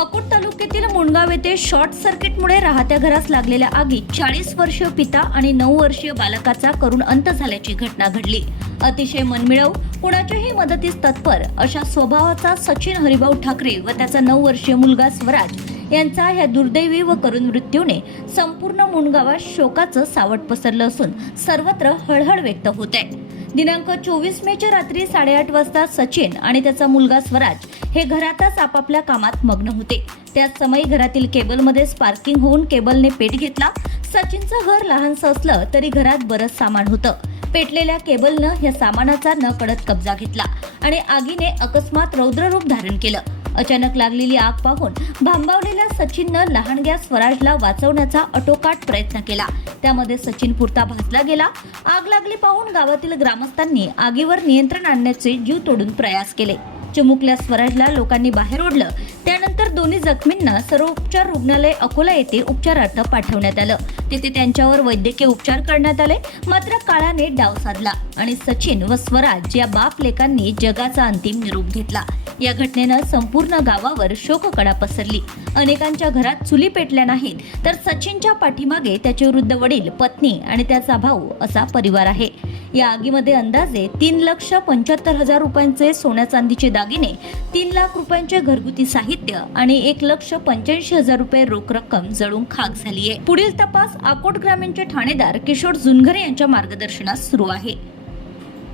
अकोट तालुक्यातील मुणगाव येथे शॉर्ट सर्किटमुळे राहत्या घरास लागलेल्या आगीत चाळीस वर्षीय पिता आणि नऊ वर्षीय बालकाचा करुण अंत झाल्याची घटना घडली. अतिशय मनमिळव कुणाच्याही मदतीस तत्पर अशा स्वभावाचा सचिन हरिभाऊ ठाकरे व त्याचा नऊ वर्षीय मुलगा स्वराज यांचा ह्या दुर्दैवी व करुण मृत्यूने संपूर्ण मुणगावात शोकाचं सावट पसरलं असून सर्वत्र हळहळ व्यक्त होत आहे दिनांक चोवीस मेच्या रात्री साडेआठ वाजता सचिन आणि त्याचा मुलगा स्वराज हे घरातच आपापल्या कामात मग्न होते. त्याच समयी घरातील केबलमध्ये स्पार्किंग होऊन केबलने पेट घेतला. सचिनचं घर लहानसं असलं तरी घरात बरंच सामान होतं. पेटलेल्या केबलनं या सामानाचा न कब्जा घेतला आणि आगीने अकस्मात रौद्ररूप धारण केलं. अचानक लागलेली आग पाहून भांबावलेल्या सचिननं लहानग्या स्वराजला वाचवण्याचा अटोकाट प्रयत्न केला. त्यामध्ये सचिन पुरता भाजला गेला. आग लागली पाहून गावातील ग्रामस्थांनी आगीवर नियंत्रण आणण्याचे जीव तोडून प्रयास केले. चिमुकल्या स्वराजला लोकांनी बाहेर ओढलं. त्यानंतर दोन्ही जखमींना सर्वोपचार रुग्णालय अकोला येथे उपचारार्थ पाठवण्यात आलं. तिथे त्यांच्यावर वैद्यकीय उपचार करण्यात आले. मात्र काळाने डाव साधला आणि सचिन व स्वराज या बाप लेकांनी जगाचा अंतिम निरोप घेतला. या घटनेनं संपूर्ण गावावर शोककडा पसरली. अनेकांच्या घरात चुली पेटल्या नाहीत तर सचिनच्या पाठीमागे त्याचे वृद्ध वडील पत्नी आणि त्याचा भाऊ असा परिवार आहे. या आगीमध्ये अंदाजे तीन लक्ष पंच्याहत्तर हजार रुपयांचे सोन्या चांदीचे दागिने तीन लाख रुपयांचे घरगुती साहित्य आणि एक लक्ष पंच्याऐंशी हजार रुपये रोख रक्कम जळून खाक झाली आहे. पुढील तपास आकोट ग्रामीणचे ठाणेदार किशोर जुनघरे यांच्या मार्गदर्शनात सुरू आहे.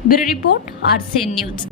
Bureau report RCN news.